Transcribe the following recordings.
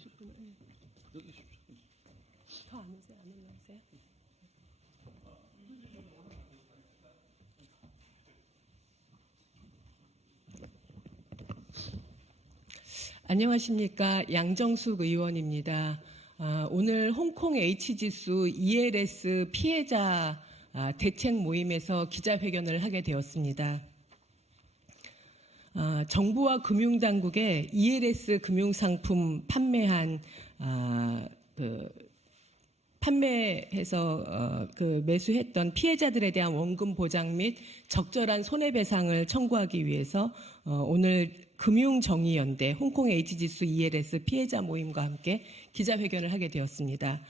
오셨구나. 여기 더안 오세요? 안 올라오세요? 안녕하십니까. 양정숙 의원입니다. 오늘 홍콩 H지수 ELS 피해자 대책 모임에서 기자회견을 하게 되었습니다. 정부와 금융당국에 ELS 금융상품 판매해서 매수했던 피해자들에 대한 원금 보장 및 적절한 손해배상을 청구하기 위해서 오늘 금융정의연대 홍콩 H지수 ELS 피해자 모임과 함께 기자회견을 하게 되었습니다.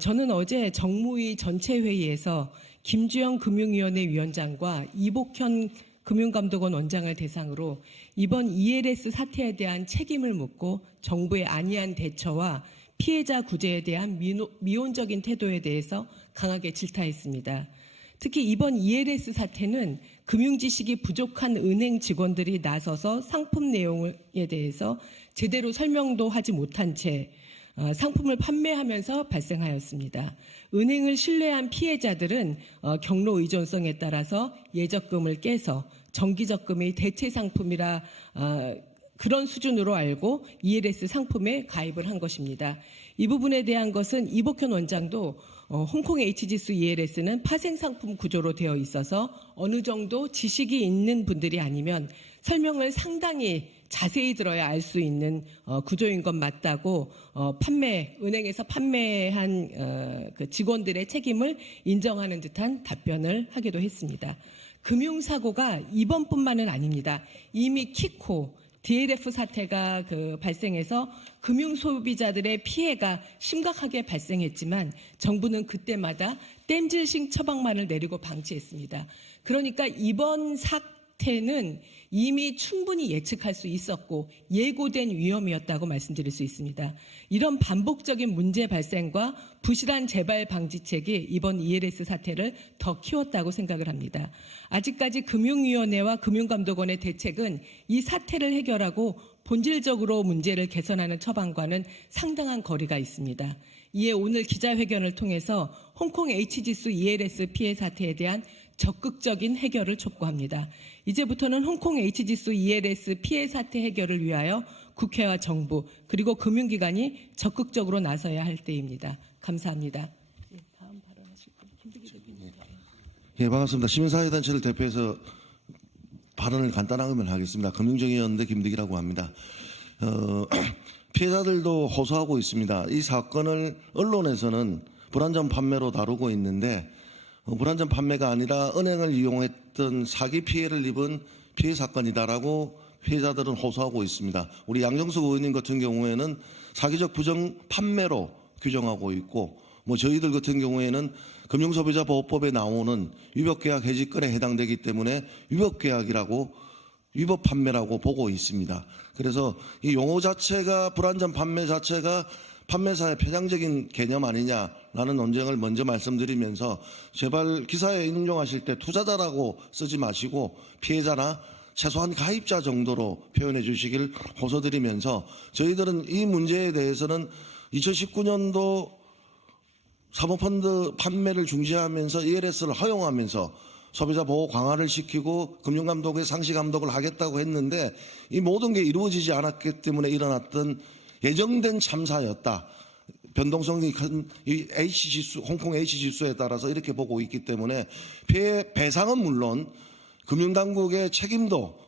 저는 어제 정무위 전체회의에서 김주영 금융위원회 위원장과 이복현 금융감독원 원장을 대상으로 이번 ELS 사태에 대한 책임을 묻고 정부의 안이한 대처와 피해자 구제에 대한 미온적인 태도에 대해서 강하게 질타했습니다. 특히 이번 ELS 사태는 금융지식이 부족한 은행 직원들이 나서서 상품 내용에 대해서 제대로 설명도 하지 못한 채 상품을 판매하면서 발생하였습니다. 은행을 신뢰한 피해자들은 경로 의존성에 따라서 예적금을 깨서 정기적금이 대체 상품이라 그런 수준으로 알고 ELS 상품에 가입을 한 것입니다. 이 부분에 대한 것은 이복현 원장도 홍콩 H지수 ELS는 파생상품 구조로 되어 있어서 어느 정도 지식이 있는 분들이 아니면 설명을 상당히 자세히 들어야 알 수 있는 구조인 것 맞다고 은행에서 판매한 그 직원들의 책임을 인정하는 듯한 답변을 하기도 했습니다. 금융사고가 이번뿐만은 아닙니다. 이미 키코, DLF 사태가 발생해서 금융소비자들의 피해가 심각하게 발생했지만 정부는 그때마다 땜질식 처방만을 내리고 방치했습니다. 그러니까 이번 사태는 이미 충분히 예측할 수 있었고 예고된 위험이었다고 말씀드릴 수 있습니다. 이런 반복적인 문제 발생과 부실한 재발 방지책이 이번 ELS 사태를 더 키웠다고 생각을 합니다. 아직까지 금융위원회와 금융감독원의 대책은 이 사태를 해결하고 본질적으로 문제를 개선하는 처방과는 상당한 거리가 있습니다. 이에 오늘 기자회견을 통해서 홍콩 H지수 ELS 피해 사태에 대한 적극적인 해결을 촉구합니다. 이제부터는 홍콩 H지수 ELS 피해 사태 해결을 위하여 국회와 정부 그리고 금융기관이 적극적으로 나서야 할 때입니다. 감사합니다. 다음 발언하실 분 김득희 대표님. 예, 반갑습니다. 시민사회단체를 대표해서 발언을 간단하게만 하겠습니다. 금융정의연대 김득희라고 합니다. 피해자들도 호소하고 있습니다. 이 사건을 언론에서는 불안전 판매로 다루고 있는데 불안전 판매가 아니라 은행을 이용했던 사기 피해를 입은 피해 사건이다라고 피해자들은 호소하고 있습니다. 우리 양정숙 의원님 같은 경우에는 사기적 부정 판매로 규정하고 있고 저희들 같은 경우에는 금융소비자보호법에 나오는 위법계약 해지건에 해당되기 때문에 위법 판매라고 보고 있습니다. 그래서 이 용어 자체가 불안전 판매 자체가 판매사의 편향적인 개념 아니냐라는 논쟁을 먼저 말씀드리면서 제발 기사에 인용하실 때 투자자라고 쓰지 마시고 피해자나 최소한 가입자 정도로 표현해 주시길 호소드리면서 저희들은 이 문제에 대해서는 2019년도 사모펀드 판매를 중지하면서 ELS를 허용하면서 소비자 보호 강화를 시키고 금융감독의 상시 감독을 하겠다고 했는데 이 모든 게 이루어지지 않았기 때문에 일어났던 예정된 참사였다. 변동성이 큰 이 H지수, 홍콩 H지수에 따라서 이렇게 보고 있기 때문에 피해 배상은 물론 금융당국의 책임도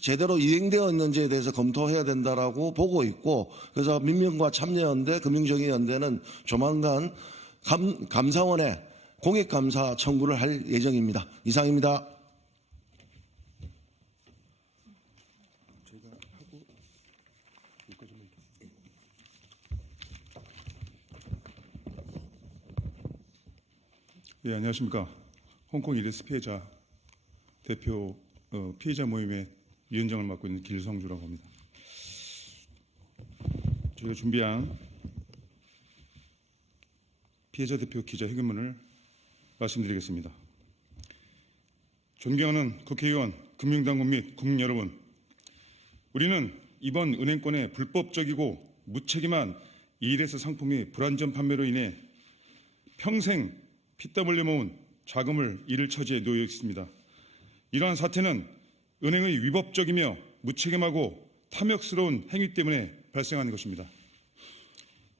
제대로 이행되어 있는지에 대해서 검토해야 된다라고 보고 있고 그래서 민변과 참여연대, 금융정의연대는 조만간 감사원에 공익감사 청구를 할 예정입니다. 이상입니다. 네, 안녕하십니까. 홍콩 ELS 피해자 대표 피해자 모임의 위원장을 맡고 있는 길성주라고 합니다. 저희가 준비한 피해자 대표 기자회견문을 말씀드리겠습니다. 존경하는 국회의원, 금융당국 및 국민 여러분, 우리는 이번 은행권의 불법적이고 무책임한 ELS 상품의 불안전 판매로 인해 평생 피땀 흘려 모은 자금을 잃을 처지에 놓여 있습니다. 이러한 사태는 은행의 위법적이며 무책임하고 탐욕스러운 행위 때문에 발생하는 것입니다.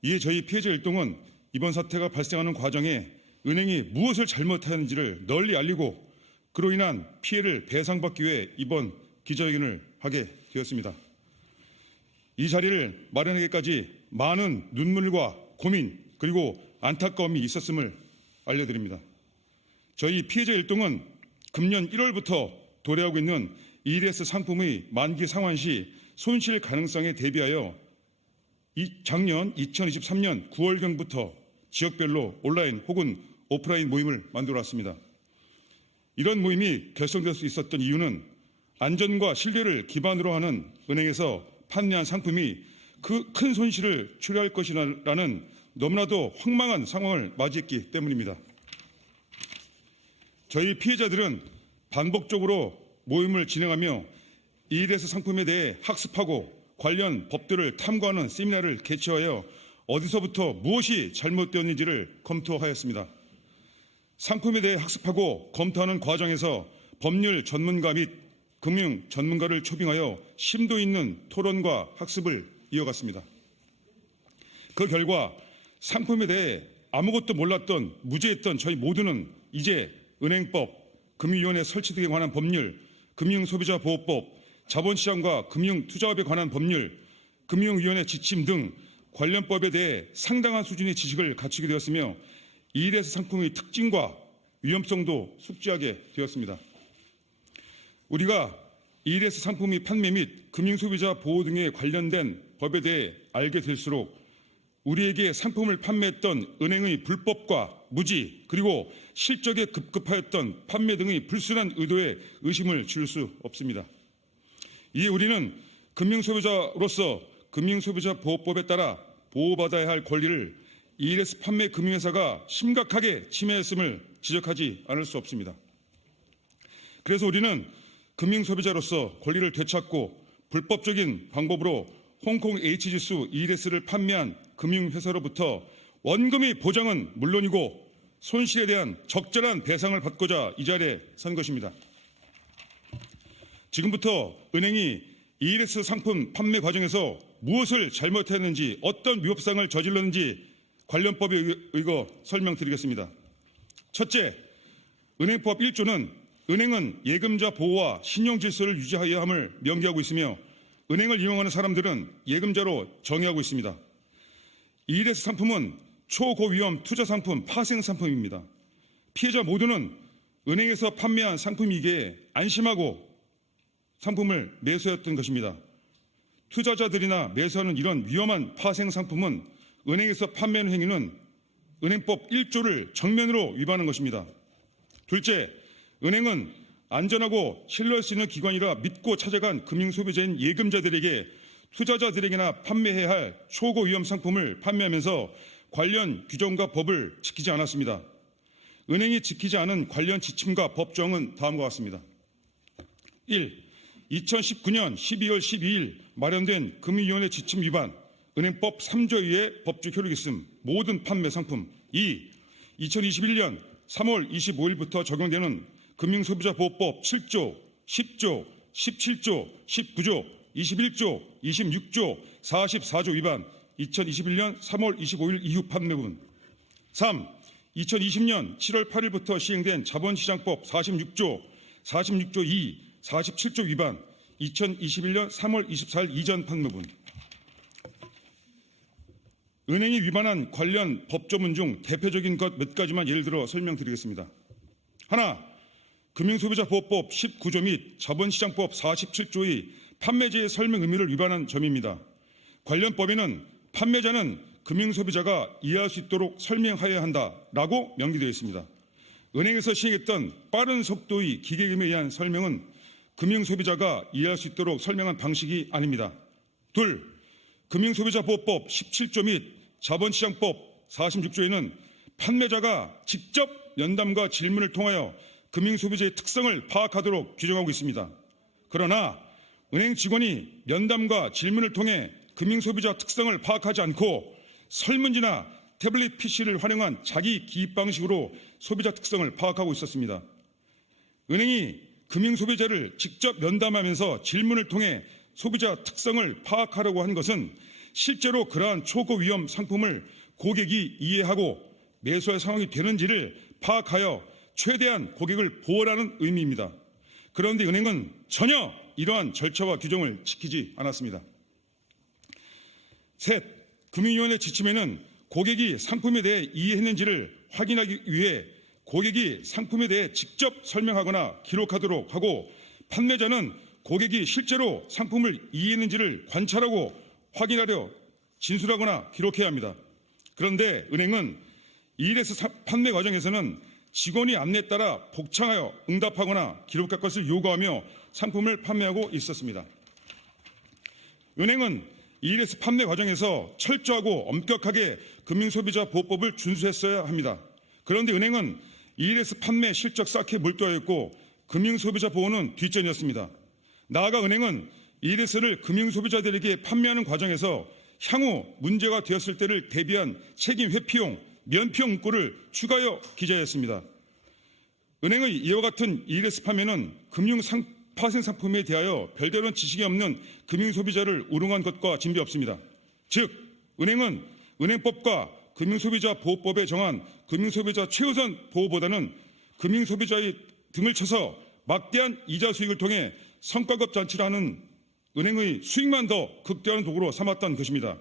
이에 저희 피해자 일동은 이번 사태가 발생하는 과정에 은행이 무엇을 잘못하였는지를 널리 알리고 그로 인한 피해를 배상받기 위해 이번 기자회견을 하게 되었습니다. 이 자리를 마련하기까지 많은 눈물과 고민 그리고 안타까움이 있었음을 알려드립니다. 저희 피해자 일동은 금년 1월부터 도래하고 있는 ELS 상품의 만기 상환 시 손실 가능성에 대비하여 작년 2023년 9월경부터 지역별로 온라인 혹은 오프라인 모임을 만들어 왔습니다. 이런 모임이 결성될 수 있었던 이유는 안전과 신뢰를 기반으로 하는 은행에서 판매한 상품이 그 큰 손실을 초래할 것이라는 너무나도 황망한 상황을 맞이했기 때문입니다. 저희 피해자들은 반복적으로 모임을 진행하며 ELS 상품에 대해 학습하고 관련 법들을 탐구하는 세미나를 개최하여 어디서부터 무엇이 잘못되었는지를 검토하였습니다. 상품에 대해 학습하고 검토하는 과정에서 법률 전문가 및 금융 전문가를 초빙하여 심도 있는 토론과 학습을 이어갔습니다. 그 결과 상품에 대해 아무것도 몰랐던 무지했던 저희 모두는 이제 은행법, 금융위원회 설치 등에 관한 법률, 금융소비자보호법, 자본시장과 금융투자업에 관한 법률, 금융위원회 지침 등 관련 법에 대해 상당한 수준의 지식을 갖추게 되었으며 ELS 상품의 특징과 위험성도 숙지하게 되었습니다. 우리가 ELS 상품의 판매 및 금융소비자 보호 등에 관련된 법에 대해 알게 될수록 우리에게 상품을 판매했던 은행의 불법과 무지 그리고 실적에 급급하였던 판매 등의 불순한 의도에 의심을 지을 수 없습니다. 이에 우리는 금융소비자로서 금융소비자보호법에 따라 보호받아야 할 권리를 ELS 판매 금융회사가 심각하게 침해했음을 지적하지 않을 수 없습니다. 그래서 우리는 금융소비자로서 권리를 되찾고 불법적인 방법으로 홍콩 H지수 ELS를 판매한 금융회사로부터 원금의 보장은 물론이고 손실에 대한 적절한 배상을 받고자 이 자리에 선 것입니다. 지금부터 은행이 ELS 상품 판매 과정에서 무엇을 잘못했는지 어떤 위법사항을 저질렀는지 관련 법에 의거 설명드리겠습니다. 첫째, 은행법 1조는 은행은 예금자 보호와 신용질서를 유지하여야 함을 명기하고 있으며 은행을 이용하는 사람들은 예금자로 정의하고 있습니다. ELS 상품은 초고위험 투자상품, 파생상품입니다. 피해자 모두는 은행에서 판매한 상품이기에 안심하고 상품을 매수했던 것입니다. 투자자들이나 매수하는 이런 위험한 파생상품은 은행에서 판매하는 행위는 은행법 1조를 정면으로 위반하는 것입니다. 둘째, 은행은 안전하고 신뢰할 수 있는 기관이라 믿고 찾아간 금융소비자인 예금자들에게 투자자들에게나 판매해야 할 초고위험 상품을 판매하면서 관련 규정과 법을 지키지 않았습니다. 은행이 지키지 않은 관련 지침과 법조항은 다음과 같습니다. 1. 2019년 12월 12일 마련된 금융위원회 지침 위반, 은행법 3조 2의 법적 효력이 있음, 모든 판매 상품. 2. 2021년 3월 25일부터 적용되는 금융소비자보호법 7조, 10조, 17조, 19조, 21조, 26조, 44조 위반, 2021년 3월 25일 이후 판매분. 3. 2020년 7월 8일부터 시행된 자본시장법 46조, 46조 2, 47조 위반, 2021년 3월 24일 이전 판매분. 은행이 위반한 관련 법조문 중 대표적인 것 몇 가지만 예를 들어 설명드리겠습니다. 하나, 금융소비자보호법 19조 및 자본시장법 47조의 판매자의 설명 의무를 위반한 점입니다. 관련 법에는 판매자는 금융소비자가 이해할 수 있도록 설명하여야 한다라고 명기되어 있습니다. 은행에서 시행했던 빠른 속도의 기계음에 의한 설명은 금융소비자가 이해할 수 있도록 설명한 방식이 아닙니다. 둘, 금융소비자보호법 17조 및 자본시장법 46조에는 판매자가 직접 면담과 질문을 통하여 금융소비자의 특성을 파악하도록 규정하고 있습니다. 그러나 은행 직원이 면담과 질문을 통해 금융소비자 특성을 파악하지 않고 설문지나 태블릿 PC를 활용한 자기 기입 방식으로 소비자 특성을 파악하고 있었습니다. 은행이 금융소비자를 직접 면담하면서 질문을 통해 소비자 특성을 파악하려고 한 것은 실제로 그러한 초고위험 상품을 고객이 이해하고 매수할 상황이 되는지를 파악하여 최대한 고객을 보호하는 의미입니다. 그런데 은행은 전혀 이러한 절차와 규정을 지키지 않았습니다. 셋, 금융위원회 지침에는 고객이 상품에 대해 이해했는지를 확인하기 위해 고객이 상품에 대해 직접 설명하거나 기록하도록 하고 판매자는 고객이 실제로 상품을 이해했는지를 관찰하고 확인하려 진술하거나 기록해야 합니다. 그런데 은행은 2S 판매 과정에서는 직원이 안내에 따라 복창하여 응답하거나 기록할 것을 요구하며 상품을 판매하고 있었습니다. 은행은 2S 판매 과정에서 철저하고 엄격하게 금융소비자보호법을 준수했어야 합니다. 그런데 은행은 2S 판매 실적 쌓기에 몰두하였고 금융소비자 보호는 뒷전이었습니다. 나아가 은행은 2S를 금융소비자들에게 판매하는 과정에서 향후 문제가 되었을 때를 대비한 책임 회피용, 면피용 문구를 추가하여 기재했습니다. 은행의 이와 같은 2S 판매는 금융 파생 상품에 대하여 별다른 지식이 없는 금융소비자를 우롱한 것과 진비 없습니다. 즉, 은행은 은행법과 금융소비자보호법에 정한 금융소비자 최우선 보호보다는 금융소비자의 등을 쳐서 막대한 이자 수익을 통해 성과급 잔치를 하는 은행의 수익만 더 극대화하는 도구로 삼았던 것입니다.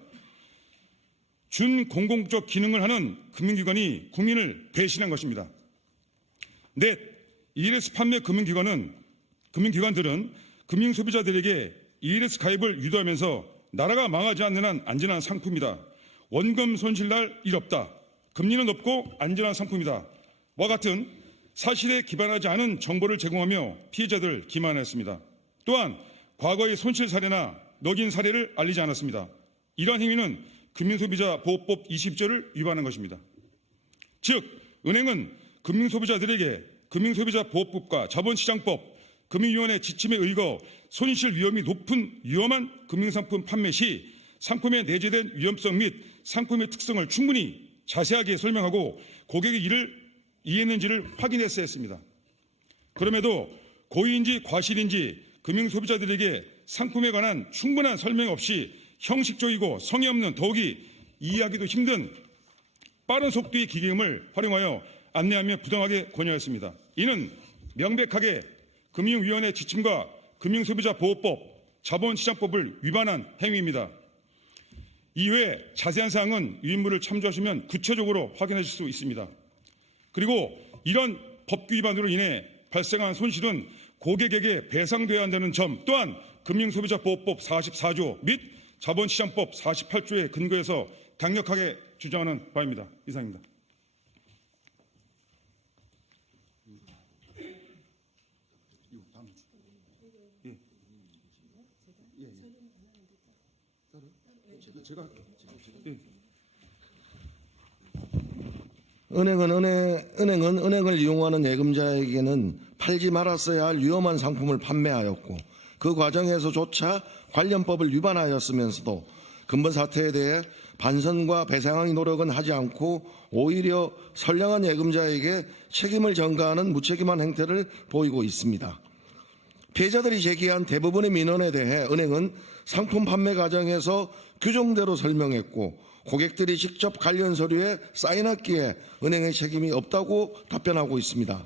준공공적 기능을 하는 금융기관이 국민을 배신한 것입니다. 넷, 2S 판매 금융기관들은 금융소비자들에게 2S 가입을 유도하면서 나라가 망하지 않는 한 안전한 상품이다. 원금 손실 날 일 없다. 금리는 높고 안전한 상품이다. 와 같은 사실에 기반하지 않은 정보를 제공하며 피해자들을 기만했습니다. 또한 과거의 손실 사례나 녹인 사례를 알리지 않았습니다. 이러한 행위는 금융소비자보호법 20조를 위반한 것입니다. 즉, 은행은 금융소비자들에게 금융소비자보호법과 자본시장법, 금융위원회 지침에 의거 손실 위험이 높은 위험한 금융상품 판매 시 상품에 내재된 위험성 및 상품의 특성을 충분히 자세하게 설명하고 고객의 이를 이해했는지를 확인했어야 했습니다. 그럼에도 고의인지 과실인지 금융소비자들에게 상품에 관한 충분한 설명 없이 형식적이고 성의 없는 더욱이 이해하기도 힘든 빠른 속도의 기계음을 활용하여 안내하며 부당하게 권유하였습니다. 이는 명백하게 금융위원회 지침과 금융소비자보호법, 자본시장법을 위반한 행위입니다. 이외에 자세한 사항은 유인물을 참조하시면 구체적으로 확인하실 수 있습니다. 그리고 이런 법규 위반으로 인해 발생한 손실은 고객에게 배상돼야 한다는 점 또한 금융소비자보호법 44조 및 자본시장법 48조에 근거해서 강력하게 주장하는 바입니다. 이상입니다. 은행은 은행을 이용하는 예금자에게는 팔지 말았어야 할 위험한 상품을 판매하였고 그 과정에서조차 관련법을 위반하였으면서도 근본 사태에 대해 반성과 배상의 노력은 하지 않고 오히려 선량한 예금자에게 책임을 전가하는 무책임한 행태를 보이고 있습니다. 피해자들이 제기한 대부분의 민원에 대해 은행은 상품 판매 과정에서 규정대로 설명했고 고객들이 직접 관련 서류에 사인했기에 은행의 책임이 없다고 답변하고 있습니다.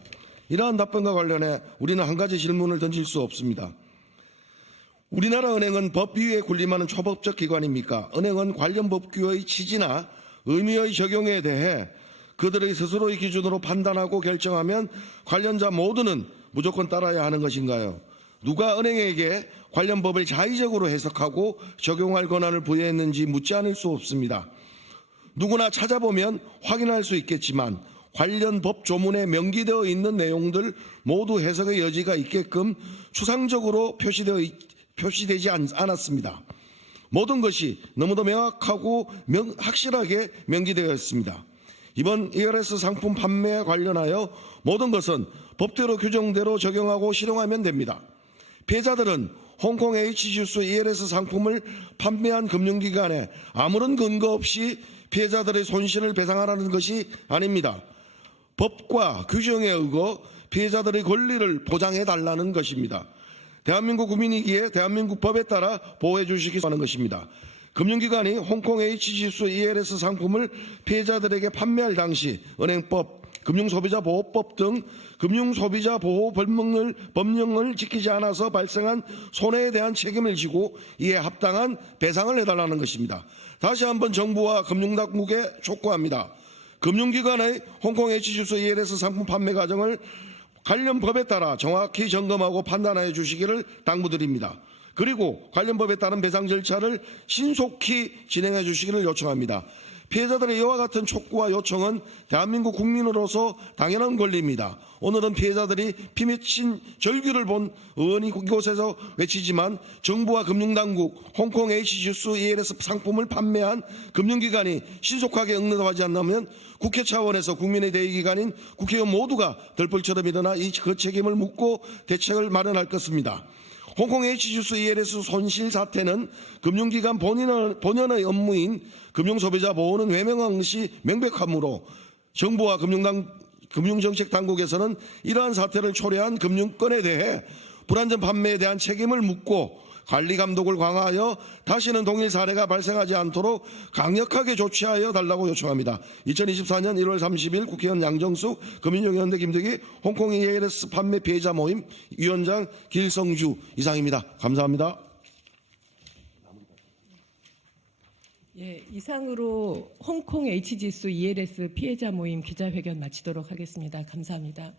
이러한 답변과 관련해 우리는 한 가지 질문을 던질 수 없습니다. 우리나라 은행은 법 위에 군림하는 초법적 기관입니까? 은행은 관련 법규의 취지나 의미의 적용에 대해 그들의 스스로의 기준으로 판단하고 결정하면 관련자 모두는 무조건 따라야 하는 것인가요? 누가 은행에게 관련 법을 자의적으로 해석하고 적용할 권한을 부여했는지 묻지 않을 수 없습니다. 누구나 찾아보면 확인할 수 있겠지만 관련 법 조문에 명기되어 있는 내용들 모두 해석의 여지가 있게끔 추상적으로 표시되지 않았습니다. 모든 것이 너무도 명확하고 확실하게 명기되어 있습니다. 이번 ERS 상품 판매에 관련하여 모든 것은 법대로 규정대로 적용하고 실행하면 됩니다. 피해자들은 홍콩 H주스 ELS 상품을 판매한 금융기관에 아무런 근거 없이 피해자들의 손실을 배상하라는 것이 아닙니다. 법과 규정에 의거 피해자들의 권리를 보장해달라는 것입니다. 대한민국 국민이기에 대한민국 법에 따라 보호해 주시기 바라는 것입니다. 금융기관이 홍콩 H주스 ELS 상품을 피해자들에게 판매할 당시 은행법, 금융소비자보호법 등 금융소비자보호 법령을 지키지 않아서 발생한 손해에 대한 책임을 지고 이에 합당한 배상을 해달라는 것입니다. 다시 한번 정부와 금융당국에 촉구합니다. 금융기관의 홍콩 H주스 ELS 상품 판매 과정을 관련 법에 따라 정확히 점검하고 판단해 주시기를 당부드립니다. 그리고 관련 법에 따른 배상 절차를 신속히 진행해 주시기를 요청합니다. 피해자들의 이와 같은 촉구와 요청은 대한민국 국민으로서 당연한 권리입니다. 오늘은 피해자들이 피 맺힌 절규를 본 의원이 이곳에서 외치지만 정부와 금융당국, 홍콩 H주스 ELS 상품을 판매한 금융기관이 신속하게 응답하지 않는다면 국회 차원에서 국민의 대의기관인 국회의원 모두가 들불처럼 일어나 그 책임을 묻고 대책을 마련할 것입니다. 홍콩 H주스 ELS 손실 사태는 금융기관 본연의 업무인 금융소비자 보호는 외명한 것이 명백하므로 정부와 금융정책당국에서는 이러한 사태를 초래한 금융권에 대해 불안전 판매에 대한 책임을 묻고 관리 감독을 강화하여 다시는 동일 사례가 발생하지 않도록 강력하게 조치하여 달라고 요청합니다. 2024년 1월 30일 국회의원 양정숙, 금융위원회 김대기, 홍콩 ELS 판매 피해자 모임 위원장 길성주 이상입니다. 감사합니다. 예, 이상으로 홍콩 H주스 ELS 피해자 모임 기자회견 마치도록 하겠습니다. 감사합니다.